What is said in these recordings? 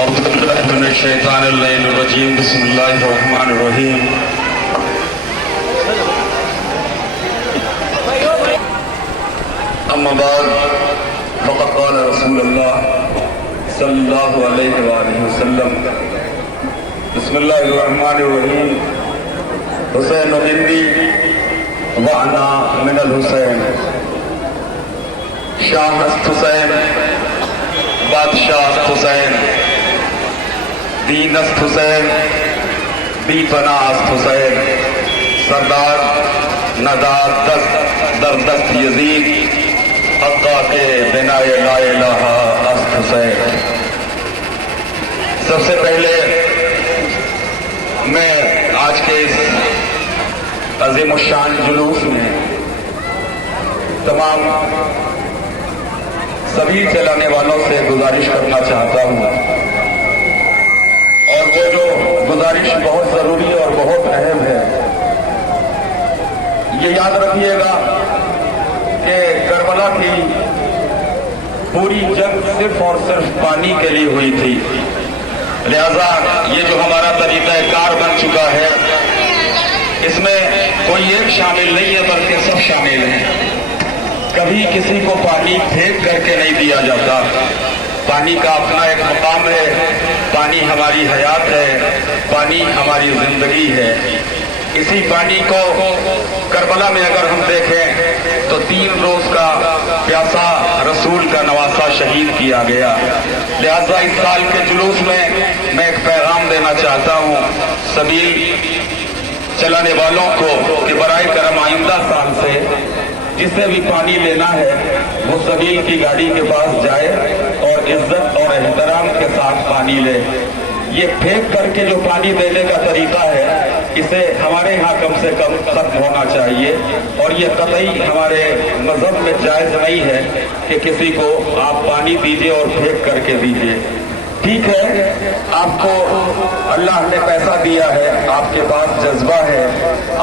أعوذ بالله من الشيطان الرجيم بسم الله الرحمن الرحيم أما بعد فقد قال رسول الله صلى الله عليه وآله وسلم بسم الله الرحمن الرحيم حسین مني وأنا من الحسین شاہ است حسین بادشاہ است حسین دین است حسین بی پناہ است حسین سردار نداد دست در دست یزید حقا کے بنا لا الہ است حسین۔ سب سے پہلے میں آج کے اس عظیم الشان جلوس میں تمام سبھی چلانے والوں سے گزارش کرنا چاہتا ہوں، اور وہ جو گزارش بہت ضروری اور بہت اہم ہے، یہ یاد رکھیے گا کہ کربلا کی پوری جنگ صرف اور صرف پانی کے لیے ہوئی تھی، لہذا یہ جو ہمارا طریقہ کار بن چکا ہے اس میں کوئی ایک شامل نہیں ہے بلکہ سب شامل ہیں۔ کبھی کسی کو پانی پھینک کر کے نہیں دیا جاتا، پانی کا اپنا ایک مقام ہے، پانی ہماری حیات ہے، پانی ہماری زندگی ہے۔ اسی پانی کو کربلا میں اگر ہم دیکھیں تو 3 روز کا پیاسا رسول کا نواسا شہید کیا گیا، لہذا اس سال کے جلوس میں ایک پیغام دینا چاہتا ہوں سبھی چلانے والوں کو کہ برائے کرم آئندہ سال سے جسے بھی پانی لینا ہے وہ سبیل کی گاڑی کے پاس جائے اور عزت اور احترام کے ساتھ پانی لے۔ یہ پھینک کر کے جو پانی دینے کا طریقہ ہے اسے ہمارے ہاں کم سے کم ختم ہونا چاہیے، اور یہ قطعی ہمارے مذہب میں جائز نہیں ہے کہ کسی کو آپ پانی دیجیے اور پھینک کر کے دیجیے۔ ٹھیک ہے، آپ کو اللہ نے پیسہ دیا ہے، آپ کے پاس جذبہ ہے،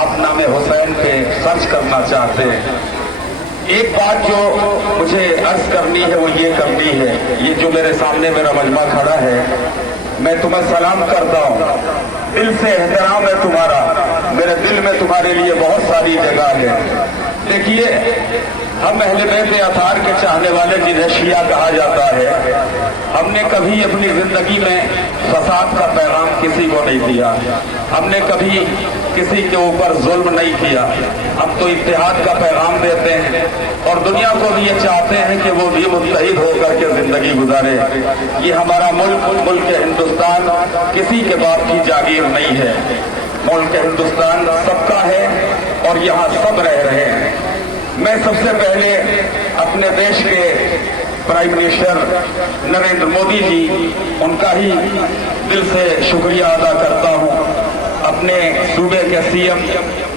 آپ نام حسین پہ خرچ کرنا چاہتے ہیں۔ ایک بات جو مجھے عرض کرنی ہے وہ یہ کرنی ہے، یہ جو میرے سامنے میرا مجمع کھڑا ہے میں تمہیں سلام کرتا ہوں، دل سے احترام ہے تمہارا، میرے دل میں تمہارے لیے بہت ساری جگہ ہے۔ دیکھیے، ہم اہل بیت اطہار کے چاہنے والے جنہیں شیعہ کہا جاتا ہے، ہم نے کبھی اپنی زندگی میں فساد کا پیغام کسی کو نہیں دیا، ہم نے کبھی کسی کے اوپر ظلم نہیں کیا، ہم تو اتحاد کا پیغام دیتے ہیں اور دنیا کو بھی یہ چاہتے ہیں کہ وہ بھی متحد ہو کر کے زندگی گزارے۔ یہ ہمارا ملک ہندوستان کسی کے باپ کی جاگیر نہیں ہے، ملک ہندوستان سب کا ہے اور یہاں سب رہ رہے ہیں۔ میں سب سے پہلے اپنے دیش کے پرائم منسٹر نریندر مودی جی ان کا ہی دل سے شکریہ ادا کرتا ہوں، اپنے صوبے کے سی ایم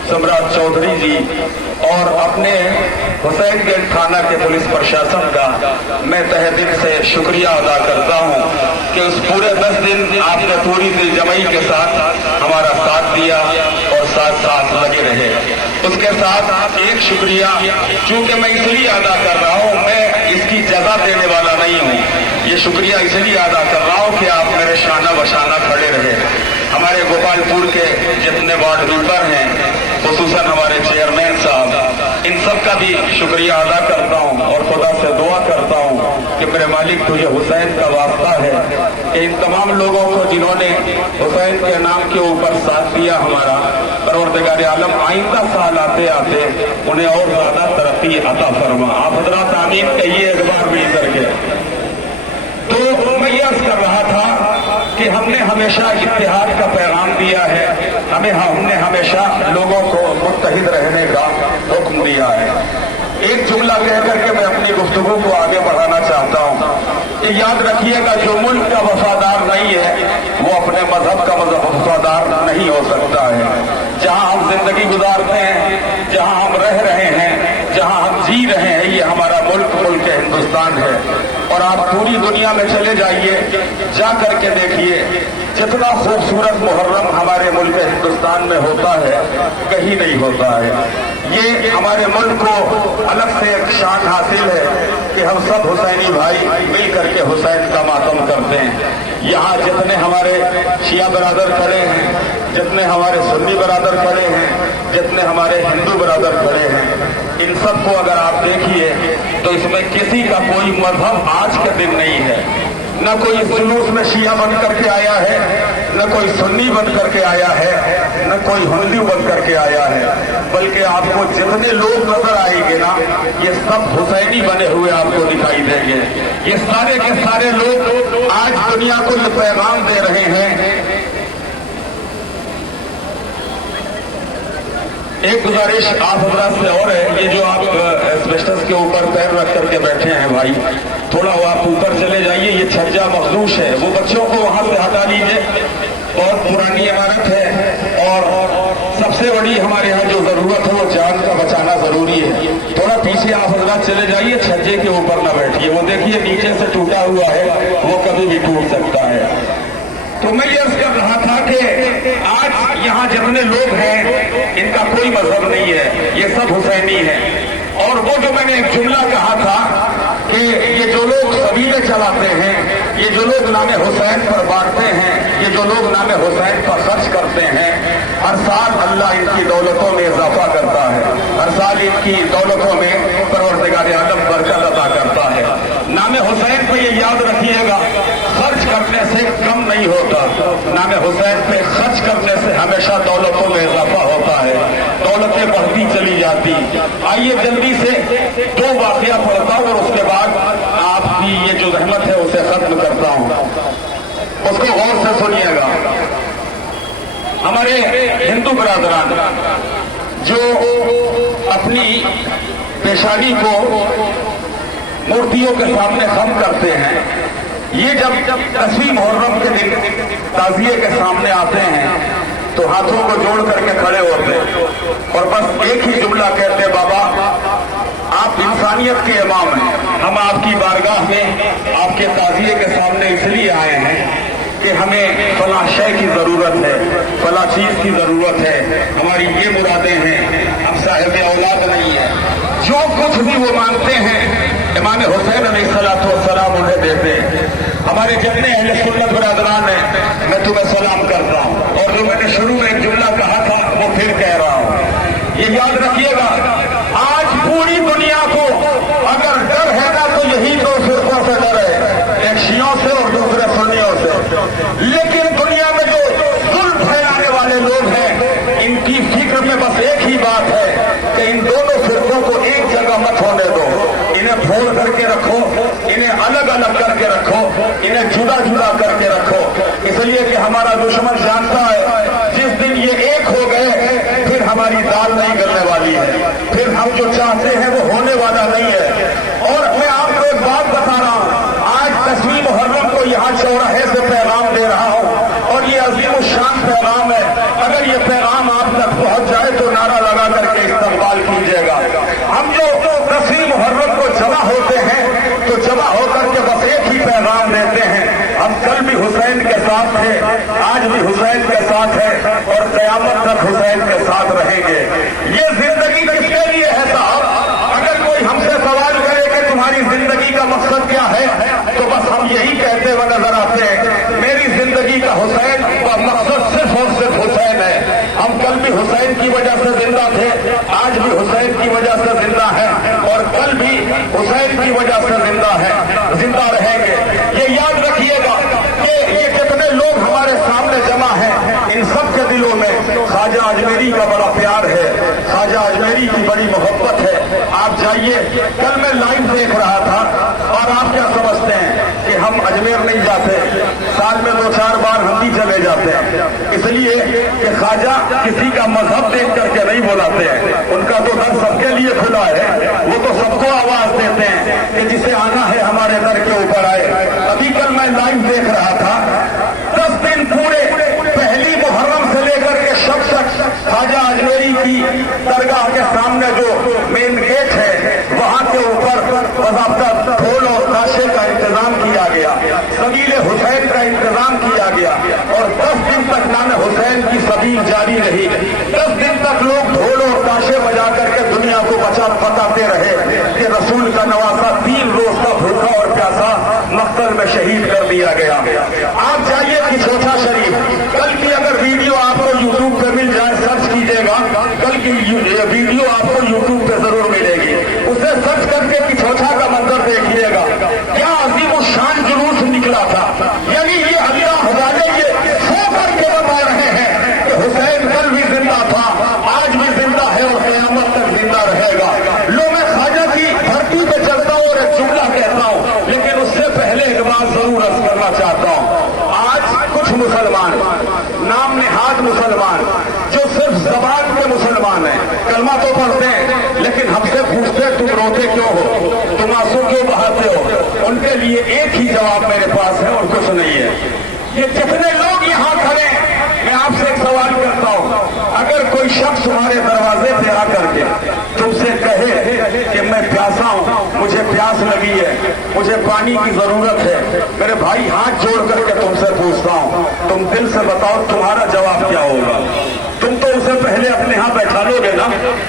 سمراج چودھری جی اور اپنے حسین گنج تھانہ کے پولیس پرشاسن کا میں تہہ دل سے شکریہ ادا کرتا ہوں کہ اس پورے 10 دن آپ نے پوری دل جمعی کے ساتھ ہمارا ساتھ دیا اور ساتھ لگے رہے۔ اس کے ساتھ ایک شکریہ چونکہ میں اس لیے ادا کر رہا ہوں، میں اس کی جزا دینے والا نہیں ہوں، یہ شکریہ اس لیے ادا کر رہا ہوں کہ آپ میرے شانہ بشانہ کھڑے رہے۔ ہمارے گوپال پور کے جتنے وارڈ ممبر ہیں، خصوصاً ہمارے چیئرمین صاحب، ان سب کا بھی شکریہ ادا کرتا ہوں اور خدا سے دعا کرتا ہوں کہ میرے مالک تجھے حسین کا واسطہ ہے کہ ان تمام لوگوں کو جنہوں نے حسین کے نام کے اوپر ساتھ دیا ہمارا، پروردگار عالم آئندہ سال آتے آتے انہیں اور زیادہ ترقی عطا فرما۔ آپ حضرات آمین کہیے ایک بار مل کر کے۔ تو میں یہ عرض کر رہا تھا کہ ہم نے ہمیشہ اتحاد کا پیغام دیا ہے، ہم نے ہمیشہ لوگوں کو متحد رہنے کا حکم دیا ہے۔ ایک جملہ کہہ کر کے میں اپنی گفتگو کو آگے بڑھانا چاہتا ہوں کہ یاد رکھیے گا جو ملک کا وفادار نہیں ہے وہ اپنے مذہب کا وفادار نہیں ہو سکتا ہے۔ جہاں ہم زندگی گزارتے ہیں، جہاں ہم رہ رہے ہیں، جہاں ہم جی رہے ہیں، یہ ہمارا ملک ہندوستان ہے۔ اور آپ پوری دنیا میں چلے جائیے، جا کر کے دیکھیے جتنا خوبصورت محرم ہمارے ملک ہندوستان میں ہوتا ہے کہیں نہیں ہوتا ہے۔ یہ ہمارے ملک کو الگ سے ایک شان حاصل ہے کہ ہم سب حسینی بھائی مل کر کے حسین کا ماتم کرتے ہیں۔ यहाँ जितने हमारे शिया बरादर खड़े हैं, जितने हमारे सुन्नी बरादर खड़े हैं, जितने हमारे हिंदू बरादर खड़े हैं, इन सबको अगर आप देखिए तो इसमें किसी का कोई मजहब आज के दिन नहीं है। न कोई जुलूस में शिया बन करके आया है, न कोई सुन्नी बन करके आया है, न कोई हिंदू बन करके आया है, बल्कि आपको जितने लोग नजर आएंगे ना, ये सब हुसैनी बने हुए आपको दिखाई देंगे। ये सारे के सारे लोग आज दुनिया को ये पैगाम दे रहे हैं। एक गुजारिश आप हजरात से और है, ये जो आप एस्बेस्टस के ऊपर पैर रख करके बैठे हैं भाई, थोड़ा वो आप ऊपर चले जाइए। ये छज्जा मखदूश है, वो बच्चों को वहां से हटा लीजिए। बहुत पुरानी इमारत है और सबसे बड़ी हमारे यहाँ जो जरूरत है वो जान का बचाना जरूरी है। थोड़ा पीछे आप हजरात चले जाइए, छज्जे के ऊपर ना बैठिए। वो देखिए नीचे से टूटा हुआ है, वो कभी भी टूट सकता है। तो मैं ये अर्ज कर रहा था कि आज यहाँ जितने लोग हैं इनका कोई मजहब नहीं है, ये सब हुसैनी है। और वो जो मैंने एक जुमला कहा था कि ये जो लोग सबीले चलाते हैं, ये जो लोग नामे हुसैन पर बांटते हैं, ये जो लोग नामे हुसैन पर खर्च करते हैं, हर साल अल्लाह इनकी दौलतों में इजाफा करता है, हर साल इनकी दौलतों में परवरदिगार आलम बरकत अता करता है। नामे हुसैन पे ये याद रखिएगा, खर्च करने से कम नहीं होता, नामे हुसैन पे खर्च करने से हमेशा दौलतों में इजाफा होता है, दौलतें बढ़ती चली जाती। आइए जल्दी से दो वाकया पढ़ता हूं और उसके बाद आपकी ये जो रहमत है उसे खत्म करता हूं, उसको गौर से सुनिएगा। हमारे हिंदू बरादरान जो अपनी पेशानी को मूर्तियों के सामने खम करते हैं, ये जब 10वीं मुहर्रम के दिन ताजिए के सामने आते हैं तो हाथों को जोड़ करके खड़े होते और बस एक ही जुमला कहते, बाबा आप इंसानियत के इमाम हैं, हम आपकी बारगाह में आपके ताजिए के सामने इसलिए आए हैं कि हमें फला शय की जरूरत है, फला चीज की जरूरत है, हमारी ये मुरादें हैं, हम साहिब औलाद नहीं है। जो कुछ भी वो मांगते हैं इमाम हुसैन अलैहिस्सलाम उन्हें देते हैं। हमारे जितने अहले सुन्नत बरादरान हैं, मैं तुम्हें सलाम करता हूं और जो मैंने शुरू में एक जुमला कहा था वो फिर कह रहा हूं। ये याद रखिएगा, आज पूरी दुनिया को अगर डर है ना तो यही दो फिरकों से डर है, एक शियों से और दूसरे सुन्नियों से। लेकिन दुनिया में जो जुल्म फैलाने वाले लोग हैं, इनकी फिक्र में बस एक ही बात है कि इन दोनों फिरकों को एक जगह मत होने दो, इन्हें फोड़ करके रखो, इन्हें अलग अलग करके रखो, इन्हें जुदा जुदा करके रखो, इसलिए कि हमारा दुश्मन जानता है जिस दिन ये एक हो गए फिर हमारी दाल नहीं गलने वाली है, फिर हम जो चाहते हैं वो होने वाला नहीं है। और मैं आपको एक बात बता रहा हूं, आज 10वीं मुहर्रम को यहाँ चौराहे से पैगाम दे रहा हूं और ये अजीम शान पैगाम है। अगर ये पैगाम आप तक पहुंच जाए तो नारा लगा करके इस्तेमाल कीजिएगा। हम जो 10वीं मुहर्रम को जमा होते हैं तो जमा होकर के बस एक ही पैगाम देते हैं, हम कल भी हुसैन के साथ थे, आज भी हुसैन के साथ है और कयामत तक हुसैन के साथ रहेंगे। ये जिंदगी किसके लिए है साहब? अगर कोई हमसे सवाल करे कि तुम्हारी जिंदगी का मकसद क्या है, तो बस हम यही कहते हुए नजर आते हैं, मेरी जिंदगी का हुसैन का मकसद सिर्फ और सिर्फ हुसैन है। हम कल भी हुसैन की वजह से जिंदा थे, आज भी हुसैन की वजह से जिंदा है और कल भी हुसैन की वजह से जिंदा है, जिंदा रहेंगे। ये याद रखिएगा कि ये कितने लोग हमारे सामने जमा हैं, इन सब के दिलों में ख्वाजा अजमेरी का बड़ा प्यार है, ख्वाजा अजमेरी की बड़ी मोहब्बत है। आप जाइए, कल मैं लाइव देख रहा था और आप क्या समझते हैं कि हम अजमेर नहीं जाते, साल में 2-4 बार हम भी चले जाते हैं, इसलिए कि ख्वाजा किसी का मजहब देख करके नहीं बुलाते हैं, उनका तो दर सबके लिए खुला है, वो तो सबको आवाज देते हैं कि जिसे आना है हमारे दर के ऊपर आए। अभी कल मैं लाइव देख रहा था, 10 दिन पूरे पहली मुहर्रम से लेकर के शब तक ख्वाजा अजमेरी की दरगाह के सामने जो मेन गेट है वहां के ऊपर बाकायदा ढोल और ताशे का इंतजाम किया गया, सबीले हुसैन का इंतजाम किया गया और 10 दिन तक नामे हुसैन की सबील जारी रही। 10 दिन तक लोग ढोल और ताशे बजा करके दुनिया को बताते रहे कि रसूल का नवासा 3 रोज का भूखा और प्यासा मक्तल में शहीद कर दिया गया। आप जाइए किछोछा शरीफ, कल की अगर वीडियो आपको यूट्यूब पे मिल जाए, सर्च कीजिएगा, कल की वीडियो आपको यूट्यूब पे जरूर मिलेगी, उसे सर्च करके किछोछा का मंजर देखिएगा, क्या अजीम शान जुलूस निकला था। यानी ये अल्लाह वाले ये सो करके बता रहे हैं कि हुसैन कल भी जिंदा था, आज भी जिंदा है और क़यामत तक जिंदा रहेगा। लो, मैं ख्वाजा की धरती पे चलता हूँ और एक जुमला कहता हूँ, लेकिन उससे पहले एक बात जरूर अर्ज करना चाहता हूँ। आज कुछ मुसलमान, नाम नेहाद मुसलमान, जो सिर्फ जबान पे मुसलमान है, कलमा तो पढ़ते हैं, लेकिन हमसे पूछते तुम रोते क्यों हो, तुम आंसू क्यों बहाते हो, उनके लिए एक ही जवाब मेरे पास है और कुछ नहीं है। ये जितने लोग यहाँ खड़े, मैं आपसे एक सवाल करता हूँ, अगर कोई शख्स तुम्हारे दरवाजे पे आकर के तुमसे कहे कि मैं प्यासा हूँ, मुझे प्यास लगी है, मुझे पानी की जरूरत है, मेरे भाई हाथ जोड़ करके तुमसे पूछता हूँ, तुम दिल से बताओ तुम्हारा जवाब क्या होगा। तुम तो उसे पहले अपने यहाँ बैठा लोगे ना,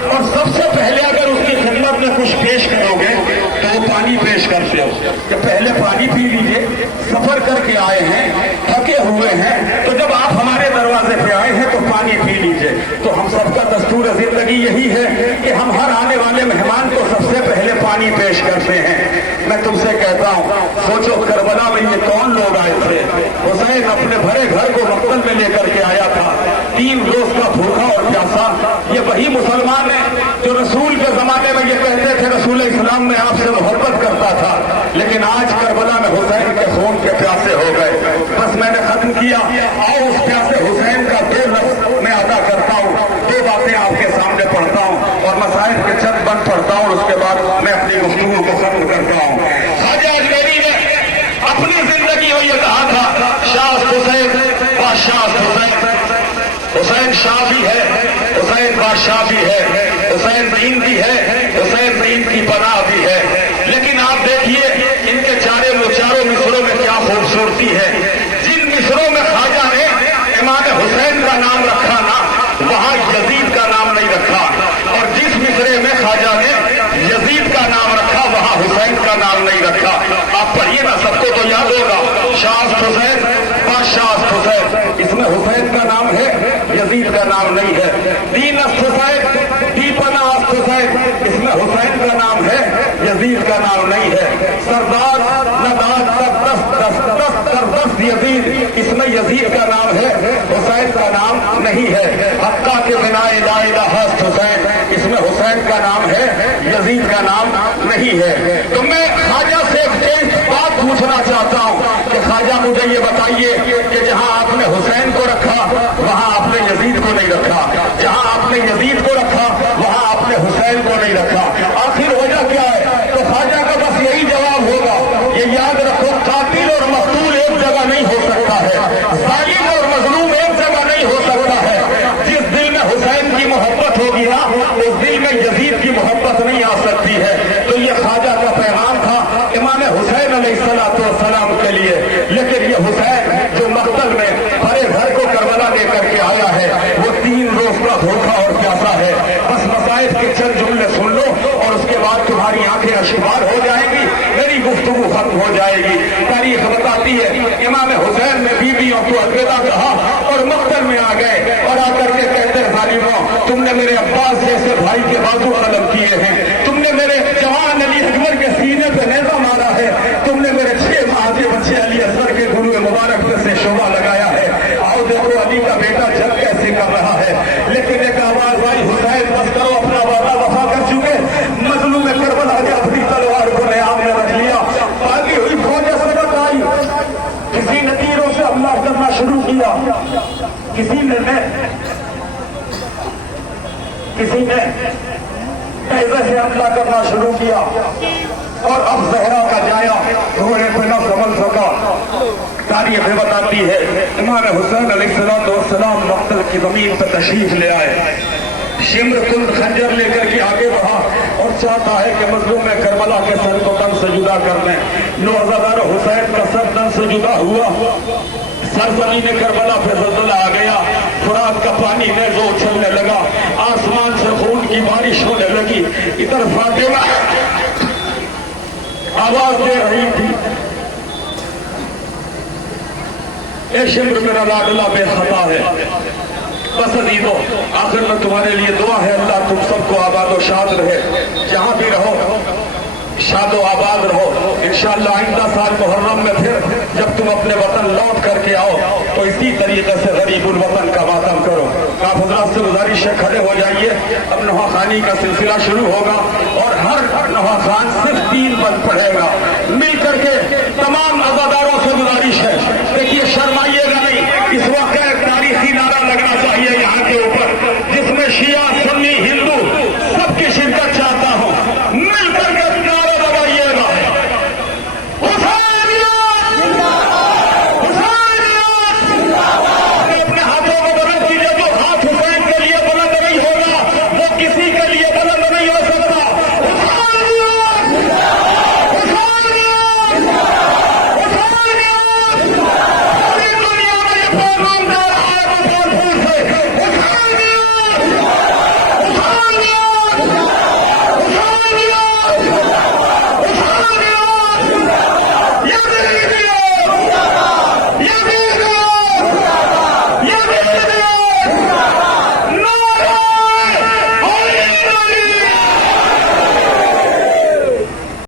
और सबसे पहले अगर उसकी खिदमत में कुछ पेश करोगे तो वो पानी पेश करते हो कि पहले पानी पी लीजिए, सफर करके आए हैं, थके हुए हैं, तो जब आप हमारे दरवाजे पे आए हैं तो पानी पी लीजिए। तो हम सबका दस्तूर जिंदगी यही है कि हम हर आने वाले मेहमान को सबसे पहले पानी पेश करते हैं। मैं तुमसे कहता हूँ, सोचो करबला में ये कौन लोग आए थे। हुसैन अपने भरे घर को मक्तल में लेकर के आया था, 3 रोज का भूखा और प्यासा। ये वही मुसलमान है जो रसूल के जमाने में ये कहते थे रसूल इस्लाम में आपसे मोहब्बत करता था, लेकिन आज करबला में हुसैन के खून के प्यासे हो गए। बस मैंने खत्म किया, और उस प्यासे हुसैन का 2 लफ्ज मैं अदा करता हूँ, 2 बातें आपके सामने पढ़ता हूँ और मसाइल के चंद बंद पढ़ता हूँ, उसके बाद मैं अपनी गुफ्तगू को खत्म करता हूँ। ख्वाजा अजमेरी ने अपनी जिंदगी में ये कहा था, शाह हुसैन बादशाह हुसैन, हुसैन शाह भी है, हुसैन बादशाह भी है, हुसैन दीन भी है, हुसैन दीन की पनाह भी है। लेकिन आप देखिए इनके चारों मिसरों में क्या खूबसूरती है। जिन मिसरों में ख्वाजा ने इमाम हुसैन का नाम रखा ना, वहां यजीद का नाम नहीं रखा, और जिस मिसरे में ख्वाजा ने यजीद का नाम रखा वहां हुसैन का नाम नहीं रखा। आप पढ़िए ना, सबको तो याद होगा, शाह हुसैन बादशाह हुसैन, इसमें हुसैन का नाम है, यजीद का नाम नहीं है। दीन हुसैन, दीपना हुसैन, इसमें हुसैन का नाम है, यजीद का नाम नहीं है। सरदार नदाद दस्त यजीद, इसमें यजीद का नाम है, हुसैन का नाम नहीं है। हक्का के बिना ला इलाहा हुसैन, इसमें हुसैन का नाम है, यजीद का नाम नहीं है। तो मैं ख्वाजा से एक बात पूछना चाहता हूँ कि ख्वाजा मुझे ये बताइए कि जहाँ आपने हुसैन को रखा वहाँ आपने यजीद को नहीं रखा, जहाँ आपने यजीद को रखा वहाँ आपने हुसैन को नहीं रखा, आखिर वजह क्या है। तो ख्वाजा का बस यही जवाब होगा, ये याद रखो, कातिल और मकतूल एक जगह नहीं हो सकता है, जालिम और मजलूम एक जगह नहीं हो सकता है। जिस दिल में हुसैन की मोहब्बत होगी ना, उस दिल में यजीद की मोहब्बत नहीं आ सकती है। तो ये ख्वाजा का पैगाम था इमाम हुसैन अलैहिस्सलाम के लिए। लेकिन ये हुसैन जो मक्तल में भरे घर को करबला लेकर के आया है, वो 3 रोज का भूखा और प्यासा है। बस मसाइल के चंद जुमले सुन लो और उसके बाद तुम्हारी आंखें अश्कबार हो जाएंगी, मेरी गुफ्तगू खत्म हो जाएगी। तारीख बताती है इमाम हुसैन ने बीवियों को अलविदा कहा और मक्तल में आ गए और आकर के कहते हैं, जालिमों, तुमने मेरे अब्बास जैसे भाई के बाजू कलम किए हैं, तुमने मेरे जवान अली अकबर के सीने पे नेज़ा मारा है, तुमने मेरे 6 माह के बच्चे अली असगर के गुरु मुबारक पे से शोभा लगाया है। आओ देखो अली का बेटा जब कैसे कर रहा है। लेकिन एक आवाज आई, हुसैन बस करो, अपना वादा वफा कर चुके, मजलूम करबला ने अपनी तलवार को न्याम में रख लिया। बाकी हुई फौजें सबक आई, किसी ने तीरों से हमला करना शुरू किया, किसी ने कैसे से हमला करना शुरू किया, और अब जहरा का जाया रोने पे न समझ सका। तारीख बताती है इमाम हुसैन अलैहिस्सलाम मक्तल की जमीन पर तशरीफ ले आए, शिम्र कुंद खंजर लेकर के आगे बढ़ा और चाहता है कि मजलूम में करबला के सर को तन से जुदा कर दें। नौजवान हुसैन का सर तन से जुदा हुआ, सरजमी ने करबला पे ज़लज़ला आ गया, फुरात का पानी नेज़ो उछलने लगा, आसमान से खून की बारिश होने लगी। इधर फातिमा आवाज दे रही थी, اے شمر میرا لاڈلا بے خطا ہے. بس عزیزو آخر میں تمہارے لیے دعا ہے، اللہ تم سب کو آباد و شاد رہے، جہاں بھی رہو شاد و آباد رہو. انشاءاللہ آئندہ سال محرم میں پھر جب تم اپنے وطن لوٹ کر کے آؤ تو اسی طریقے سے غریب الوطن کا ماتم کرو. آپ حضرات سے گزارش ہے کھڑے ہو جائیے، اب نواخوانی کا سلسلہ شروع ہوگا اور ہر نواخوان صرف 3 بند پڑھے گا. مل کر کے تمام